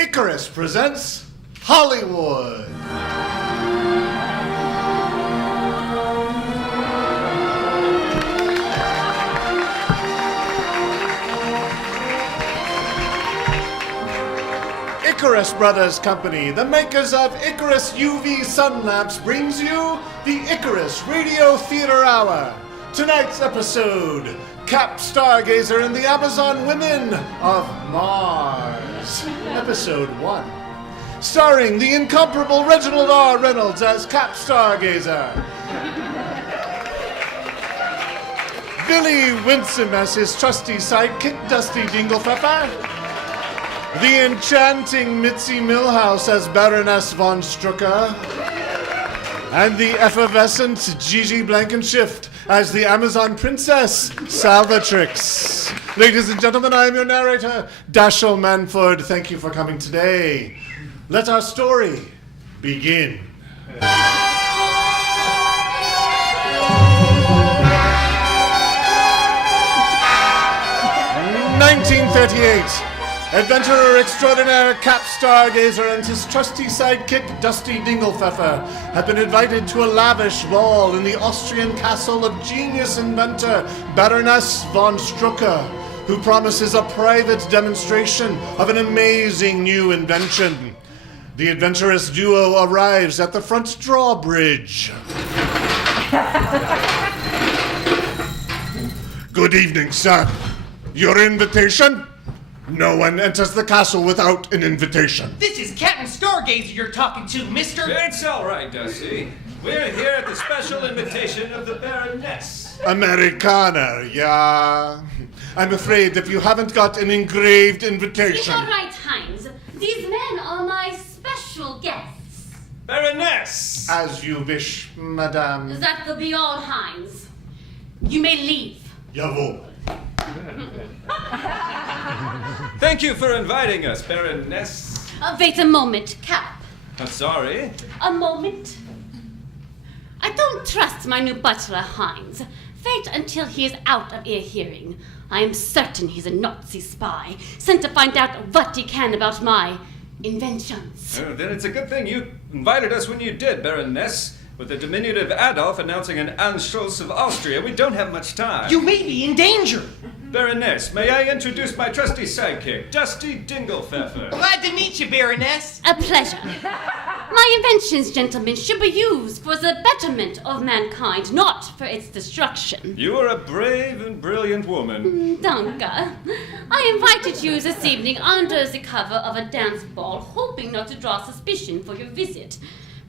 Icarus presents Hollywood. Icarus Brothers Company, the makers of Icarus UV sun lamps, brings you the Icarus Radio Theater Hour. Tonight's episode, Cap Stargazer and the Amazon Women of Mars. Episode 1. Starring the incomparable Reginald R. Reynolds as Cap Stargazer. Billy Winsome as his trusty sidekick, Dusty Dinglefeffer. The enchanting Mitzi Milhouse as Baroness von Strucker. And the effervescent Gigi Blankenshift as the Amazon Princess, Salvatrix. Ladies and gentlemen, I am your narrator, Dashiell Manford. Thank you for coming today. Let our story begin. 1938. Adventurer extraordinaire Cap Stargazer and his trusty sidekick Dusty Dinglefeffer have been invited to a lavish ball in the Austrian castle of genius inventor Baroness von Strucker, who promises a private demonstration of an amazing new invention. The adventurous duo arrives at the front drawbridge. Good evening, sir. Your invitation? No one enters the castle without an invitation. This is Captain Stargazer you're talking to, mister. It's all right, Dusty. We're here at the special invitation of the Baroness. Americana, yeah. I'm afraid if you haven't got an engraved invitation... It's all right, Hines. These men are my special guests. Baroness! As you wish, madame. That will be all, Hines. You may leave. Jawohl. Thank you for inviting us, Baroness. Wait a moment, Cap. I'm sorry. A moment. I don't trust my new butler, Hines. Wait until he is out of ear hearing. I am certain he's a Nazi spy, sent to find out what he can about my inventions. Oh, then it's a good thing you invited us when you did, Baroness. With the diminutive Adolf announcing an Anschluss of Austria, we don't have much time. You may be in danger. Baroness, may I introduce my trusty sidekick, Dusty Dinglefeffer? Glad to meet you, Baroness. A pleasure. My inventions, gentlemen, should be used for the betterment of mankind, not for its destruction. You are a brave and brilliant woman. Danke. I invited you this evening under the cover of a dance ball, hoping not to draw suspicion for your visit.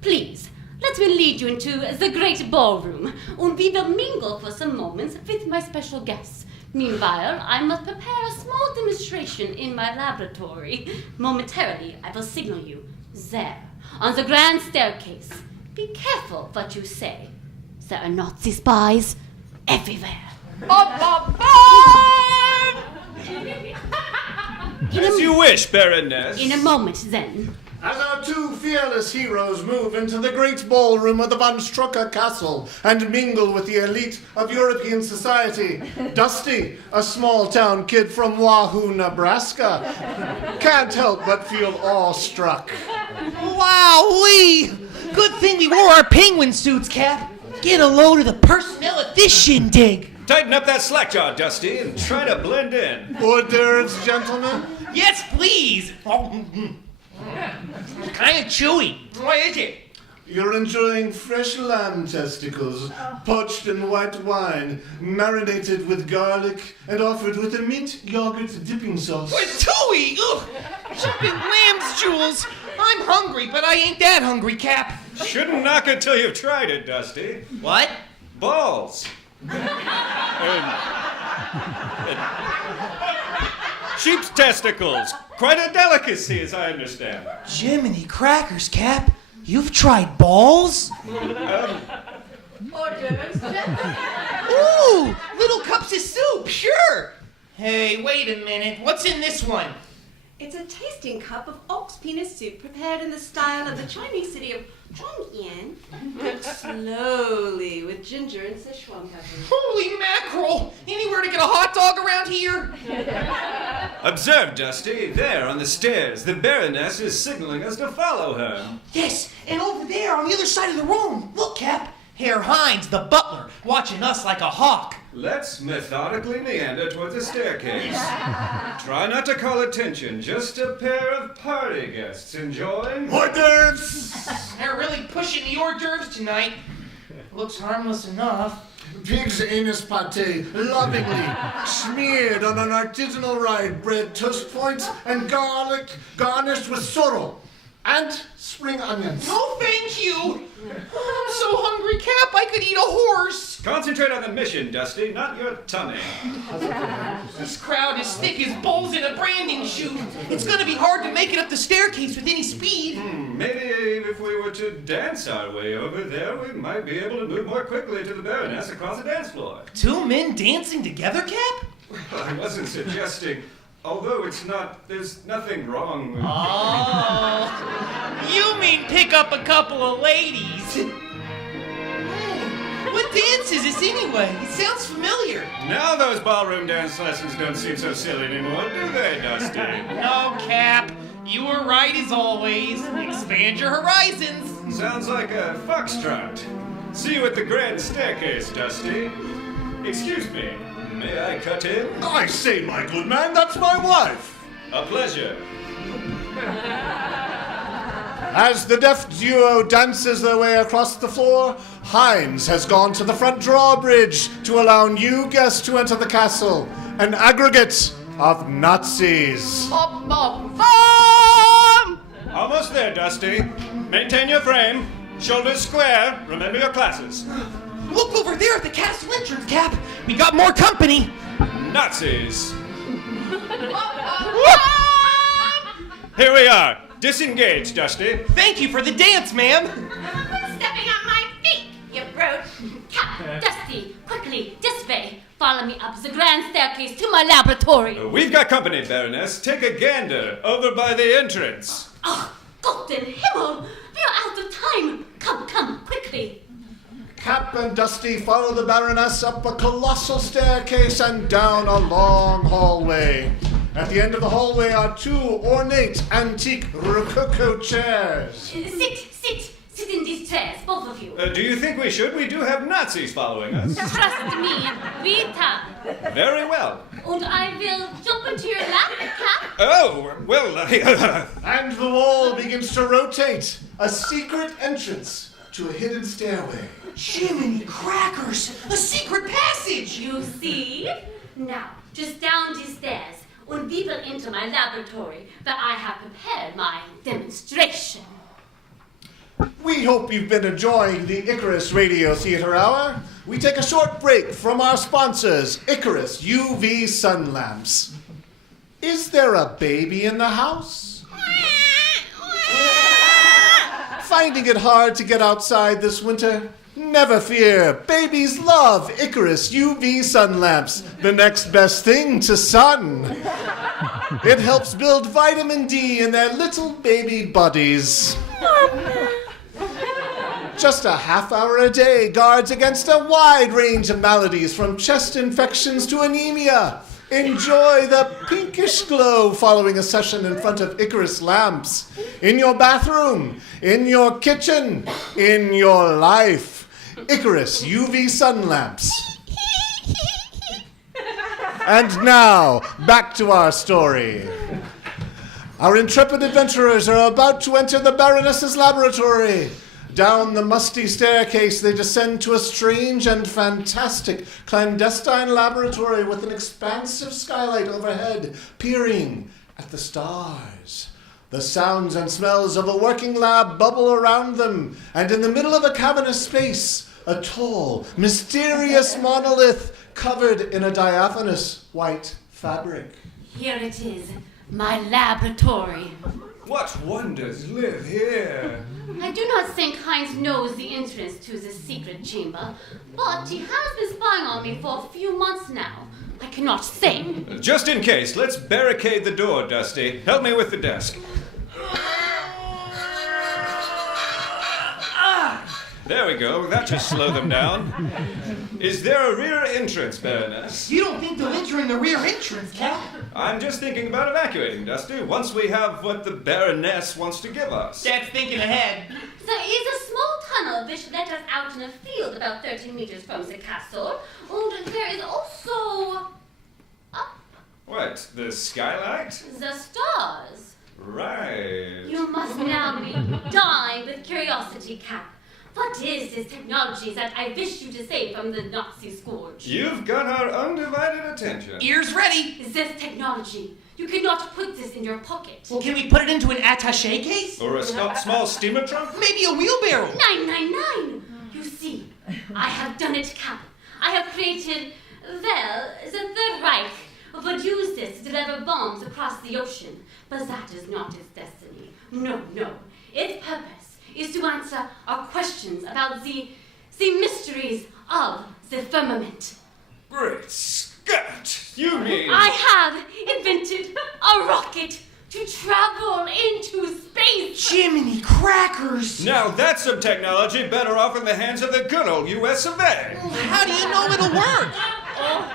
Please, let me lead you into the great ballroom, and we will mingle for some moments with my special guests. Meanwhile, I must prepare a small demonstration in my laboratory. Momentarily, I will signal you. There, on the grand staircase. Be careful what you say. There are Nazi spies everywhere. As you wish, Baroness. In a moment, then. As our two fearless heroes move into the great ballroom of the von Strucker Castle and mingle with the elite of European society, Dusty, a small-town kid from Wahoo, Nebraska, can't help but feel awestruck. Wowee! Good thing we wore our penguin suits, Cap. Get a load of the personnel at this shindig. Tighten up that slack jaw, Dusty, and try to blend in. Hors d'oeuvres, gentlemen? Yes, please. Kind of chewy. What is it? You're enjoying fresh lamb testicles, poached in white wine, marinated with garlic, and offered with a mint yogurt dipping sauce. What, chewy? Ugh. Jumping lamb's jewels. I'm hungry, but I ain't that hungry, Cap. Shouldn't knock it till you've tried it, Dusty. What? Balls. Sheep's testicles. Quite a delicacy, as I understand. Jiminy crackers, Cap. You've tried balls? Ooh, little cups of soup, sure. Hey, wait a minute. What's in this one? It's a tasting cup of ox penis soup prepared in the style of the Chinese city of Zhongyan, cooked slowly with ginger and Sichuan peppers. Holy mackerel! Anywhere to get a hot dog around here? Observe, Dusty. There on the stairs, the Baroness is signaling us to follow her. Yes, and over there on the other side of the room. Look, Cap. Herr Hyde, the butler, watching us like a hawk. Let's methodically meander towards the staircase. Try not to call attention. Just a pair of party guests enjoying Hors d'oeuvres! They're really pushing the hors d'oeuvres tonight. Looks harmless enough. Pig's anus pate, lovingly smeared on an artisanal rye bread toast points and garlic garnished with sorrel and spring onions. No, thank you. I'm so hungry, Cap, I could eat a horse. Concentrate on the mission, Dusty, not your tummy. This crowd is thick as bulls in a branding chute. It's gonna be hard to make it up the staircase with any speed. Maybe if we were to dance our way over there, we might be able to move more quickly to the Baroness across the dance floor. 2 men dancing together, Cap? I wasn't suggesting, although there's nothing wrong with... Oh, you mean pick up a couple of ladies? What dance is this anyway? It sounds familiar. Now those ballroom dance lessons don't seem so silly anymore, do they, Dusty? No, Cap. You were right as always. Expand your horizons. Sounds like a foxtrot. See you at the grand staircase, Dusty. Excuse me, may I cut in? I say, my good man, that's my wife. A pleasure. As the deft duo dances their way across the floor, Heinz has gone to the front drawbridge to allow new guests to enter the castle, an aggregate of Nazis. Almost there, Dusty. Maintain your frame. Shoulders square. Remember your classes. Look over there at the castle entrance, Cap. We got more company. Nazis. Here we are. Disengage, Dusty. Thank you for the dance, ma'am. Stepping on my feet, you brute. Cap, Dusty, quickly, this way. Follow me up the grand staircase to my laboratory. We've got company, Baroness. Take a gander over by the entrance. Oh, Golden Himmel! We are out of time. Come, quickly. Cap and Dusty follow the Baroness up a colossal staircase and down a long hallway. At the end of the hallway are 2 ornate, antique Rococo chairs. Sit in these chairs, both of you. Do you think we should? We do have Nazis following us. Trust me, Vita. Very well. And I will jump into your lap, Cap. Oh, well, And the wall begins to rotate, a secret entrance to a hidden stairway. Jiminy crackers! A secret passage! You see? Now, just down these stairs, and we will enter my laboratory, where I have prepared my demonstration. We hope you've been enjoying the Icarus Radio Theater Hour. We take a short break from our sponsors, Icarus UV Sun Lamps. Is there a baby in the house? Finding it hard to get outside this winter? Never fear, babies love Icarus UV Sun Lamps, the next best thing to sun. It helps build vitamin D in their little baby bodies. Just a half hour a day guards against a wide range of maladies, from chest infections to anemia. Enjoy the pinkish glow following a session in front of Icarus lamps. In your bathroom, in your kitchen, in your life. Icarus UV sun lamps. And now, back to our story. Our intrepid adventurers are about to enter the Baroness's laboratory. Down the musty staircase, they descend to a strange and fantastic clandestine laboratory with an expansive skylight overhead, peering at the stars. The sounds and smells of a working lab bubble around them, and in the middle of a cavernous space, a tall, mysterious monolith covered in a diaphanous white fabric. Here it is, my laboratory. What wonders live here? I do not think Heinz knows the entrance to this secret chamber, but he has been spying on me for a few months now. I cannot say. Just in case, let's barricade the door, Dusty. Help me with the desk. There we go. That should slow them down. Is there a rear entrance, Baroness? You don't think they'll enter in the rear entrance, Cap? I'm just thinking about evacuating, Dusty, once we have what the Baroness wants to give us. That's thinking ahead. There is a small tunnel which led us out in a field about 30 meters from the castle. And there is also What, the skylight? the stars. Right. You must now be dying with curiosity, Cap. What is this technology that I wish you to save from the Nazi scourge? You've got our undivided attention. Ears ready. This technology. You cannot put this in your pocket. Well, can we put it into an attaché case? Or a small steamer trunk? Maybe a wheelbarrow. 999! You see, I have done it, Cap. I have created, well, the Third Reich would use this to deliver bombs across the ocean. But that is not its destiny. No, no. Its purpose is to answer our questions about the mysteries of the firmament. Great Scott! You mean... I have invented a rocket to travel into space. Jiminy crackers. Now that's some technology better off in the hands of the good old US of A. How do you know it'll work? Oh,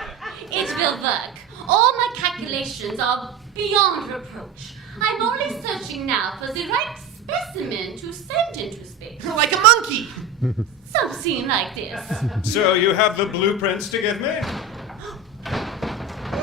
it will work. All my calculations are beyond reproach. I'm only searching now for the right specimen to send into space. Like a monkey. Something like this. So you have the blueprints to give me?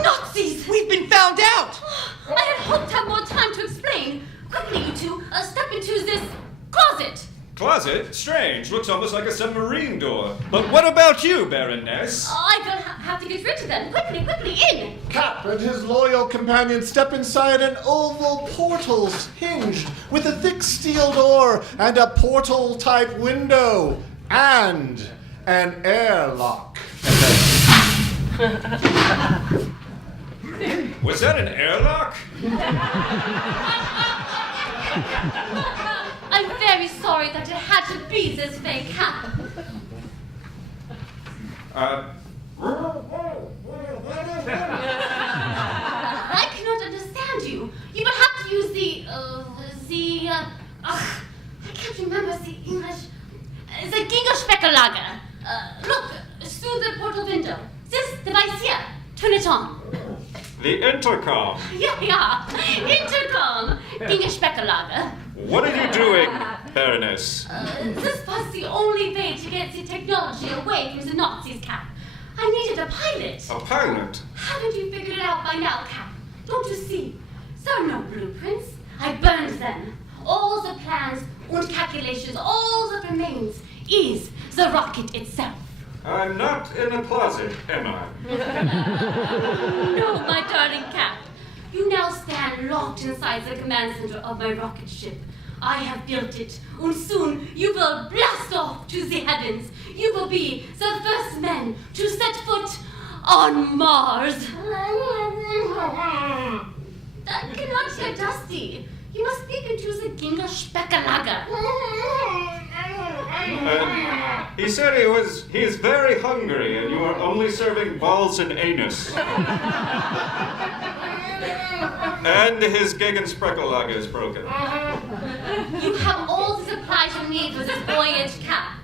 Nazis! We've been found out. I had hoped to have more time to explain. Quickly, you two, step into this closet. Closet? Strange. Looks almost like a submarine door. But what about you, Baroness? I will have to get rid of them. Quickly, quickly, in. Cap and his loyal companion step inside an oval portal hinged with a thick steel door and a portal-type window and an airlock. Was that an airlock? I'm very sorry that it had to be this way, Cap. I cannot understand you. You will have to use I can't remember the English. The Gingerspeckerlager. Look, through the portal window. This device here. Turn it on. The intercom. Yeah. Intercom. Gingerspeckerlager. What are you doing, Baroness? This was the only way to get the technology away from the Nazis, Cap. I needed a pilot. A pilot? Haven't you figured it out by now, Cap? Don't you see? There are no blueprints. I burned them. All the plans and calculations, all that remains is the rocket itself. I'm not in a closet, am I? No, my darling Cap. You now stand locked inside the command center of my rocket ship. I have built it, and soon you will blast off to the heavens. You will be the first men to set foot on Mars. That cannot hear Dusty. You must speak into the Gingerspeckerlager. He said he is very hungry and you are only serving balls and anus. And his Gegensprechellager is broken. You have all the supplies you need for this voyage, Cap.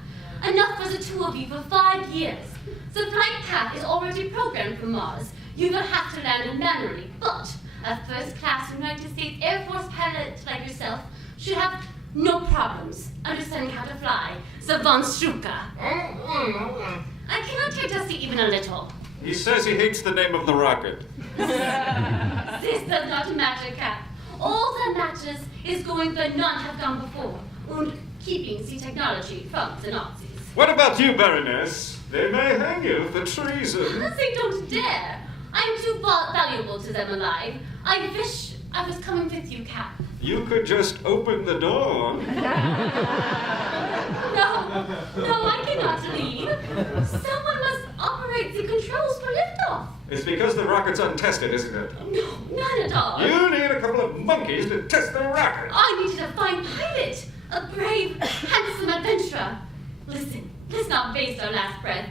Enough for the two of you for 5 years. The flight path is already programmed for Mars. You will have to land it manually, but a first-class United States Air Force pilot like yourself should have no problems understanding how to fly the Von Strucker. I cannot hear Dusty even a little. He says he hates the name of the rocket. This does not matter, Cap. All that matters is going where none have gone before, and keeping the technology from the Nazis. What about you, Baroness? They may hang you for treason. They don't dare. I'm too valuable to them alive. I wish I was coming with you, Cap. You could just open the door. No, I cannot leave. Someone must operate the controls for liftoff. It's because the rocket's untested, isn't it? No, none at all. You need a couple of monkeys to test the rocket. I needed a fine pilot, a brave, handsome adventurer. Listen, let's not waste our last breath.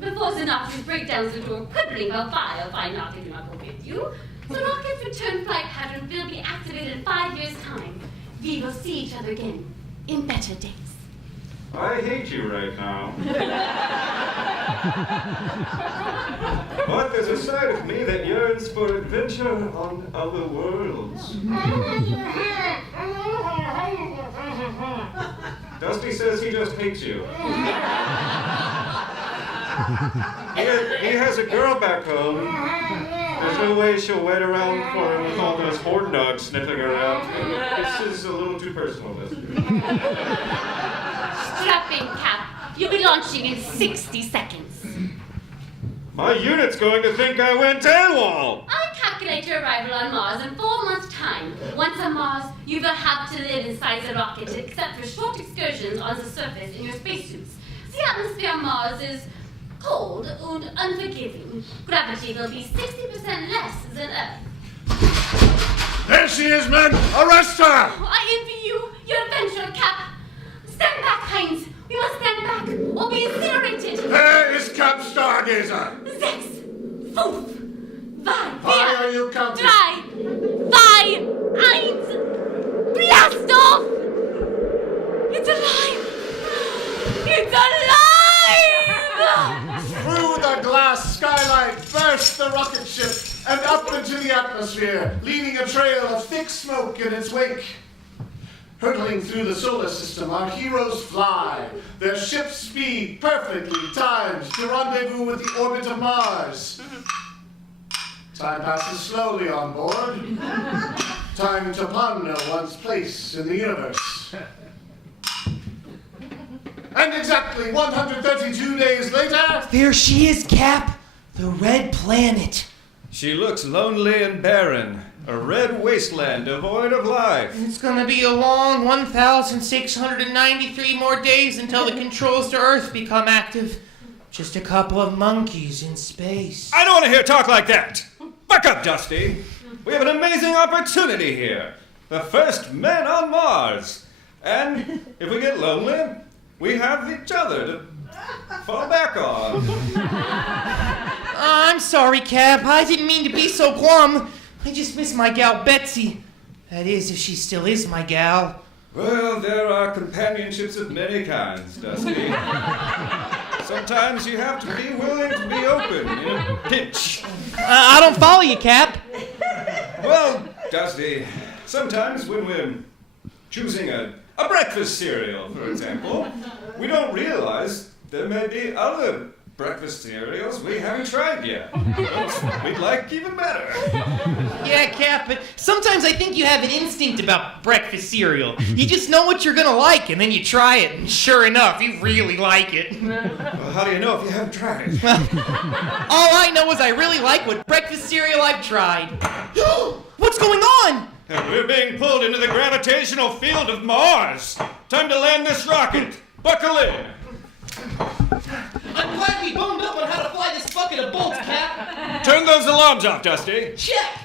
Before the Nazis break down the door, quibbling about fire, if I not do not go with you, the rocket's return flight pattern will be activated in 5 years' time. We will see each other again in better days. I hate you right now. But there's a side of me that yearns for adventure on other worlds. Dusty says he just hates you. He has a girl back home. There's no way she'll wait around for him with all those horn dogs sniffing around. This is a little too personal, Dusty. Strap in, Cap. You'll be launching in 60 seconds. My unit's going to think I went AWOL! I calculate your arrival on Mars in 4 months' time. Once on Mars, you will have to live inside the rocket, except for short excursions on the surface in your spacesuits. The atmosphere on Mars is cold and unforgiving. Gravity will be 60% less than Earth. There she is, men! Arrest her! I envy you, your adventure, Cap. Stand back, Heinz. We must stand back or be incinerated. There is Cap Stargazer! 6, 5, 4, Why are you counting? 3, 5, 1, blast off! It's alive! It's alive! Through the glass skylight burst the rocket ship and up into the atmosphere, leaving a trail of thick smoke in its wake. Hurtling through the solar system, our heroes fly, their ship's speed perfectly timed to rendezvous with the orbit of Mars. Time passes slowly on board. Time to ponder one's place in the universe. And exactly 132 days later... There she is, Cap. The red planet. She looks lonely and barren, a red wasteland devoid of life. It's gonna be a long 1,693 more days until the controls to Earth become active. Just a couple of monkeys in space. I don't want to hear talk like that! Buck up, Dusty! We have an amazing opportunity here. The first men on Mars. And if we get lonely, we have each other to fall back on. I'm sorry, Cap. I didn't mean to be so glum. I just miss my gal Betsy. That is, if she still is my gal. Well, there are companionships of many kinds, Dusty. Sometimes you have to be willing to be open in a pinch. I don't follow you, Cap. Well, Dusty, sometimes when we're choosing a breakfast cereal, for example, we don't realize there may be other breakfast cereals we haven't tried yet. We'd like even better. Yeah, Cap, but sometimes I think you have an instinct about breakfast cereal. You just know what you're gonna like, and then you try it, and sure enough, you really like it. Well, how do you know if you haven't tried it? All I know is I really like what breakfast cereal I've tried. What's going on? And we're being pulled into the gravitational field of Mars. Time to land this rocket. Buckle in. I'm glad we boned up on how to fly this bucket of bolts, Cap. Turn those alarms off, Dusty. Check.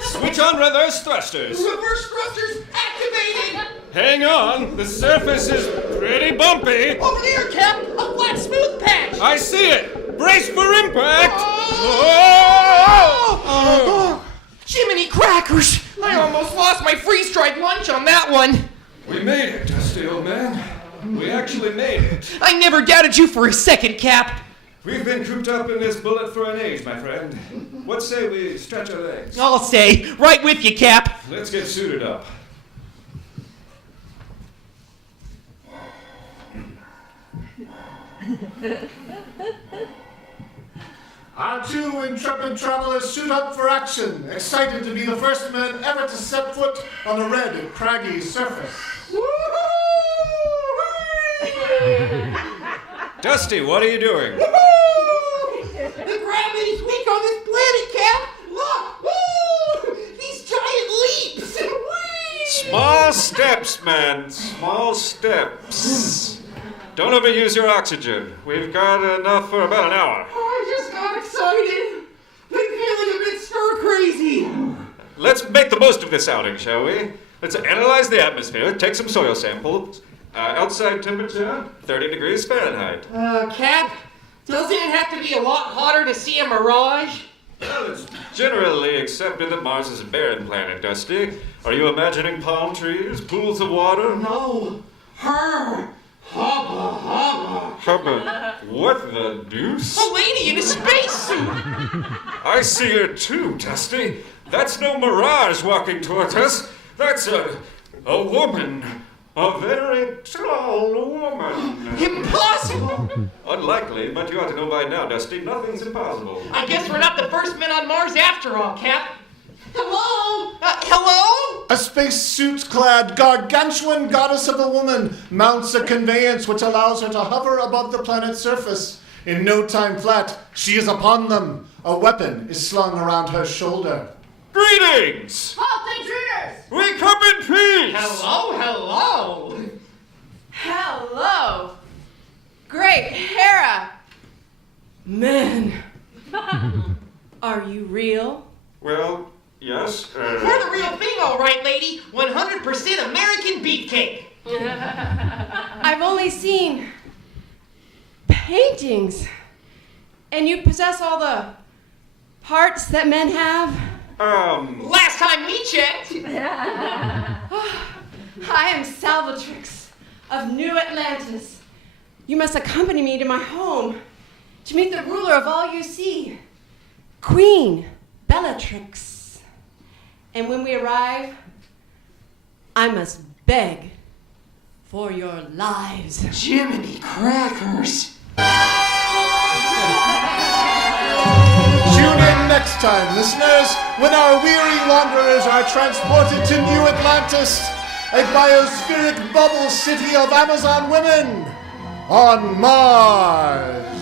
Switch on reverse thrusters. Reverse thrusters activated. Hang on, the surface is pretty bumpy. Over there, Cap. A flat, smooth patch. I see it. Brace for impact. Oh, Jiminy crackers. I almost lost my freeze-dried lunch on that one. We made it, Dusty, old man. We actually made it. I never doubted you for a second, Cap. We've been cooped up in this bullet for an age, my friend. What say we stretch our legs? I'll stay. Right with you, Cap. Let's get suited up. Our two intrepid travelers suit up for action, excited to be the first men ever to set foot on a red and craggy surface. Dusty, what are you doing? The gravity's weak on this planet, Cap. Look! Woo! These giant leaps! Small steps, man. Small steps. Don't overuse your oxygen. We've got enough for about an hour. I just got excited. Been feeling a bit stir-crazy. Let's make the most of this outing, shall we? Let's analyze the atmosphere, take some soil samples. Outside temperature, 30 degrees Fahrenheit. Cap, doesn't it have to be a lot hotter to see a mirage? Well, it's generally accepted that Mars is a barren planet, Dusty. Are you imagining palm trees, pools of water? No. Her. Hubba, what the deuce? A lady in a spacesuit! I see her too, Dusty. That's no mirage walking towards us. That's a woman. A very tall woman. Impossible! Unlikely, but you ought to know by now, Dusty. Nothing's impossible. I guess we're not the first men on Mars after all, Cap. Hello? Hello? A spacesuit-clad gargantuan goddess of a woman mounts a conveyance which allows her to hover above the planet's surface. In no time flat, she is upon them. A weapon is slung around her shoulder. Greetings! Halt, intruders! We come in peace! Hello? Hello! Great Hera! Men! Are you real? Well, yes. We're the real thing, all right, lady. 100% American beefcake. I've only seen paintings. And you possess all the parts that men have? Last time we checked. I am Salvatrix of New Atlantis. You must accompany me to my home to meet the ruler of all you see, Queen Bellatrix. And when we arrive, I must beg for your lives. Jiminy crackers. Tune in next time, listeners, when our weary wanderers are transported to New Atlantis, a biospheric bubble city of Amazon women on Mars.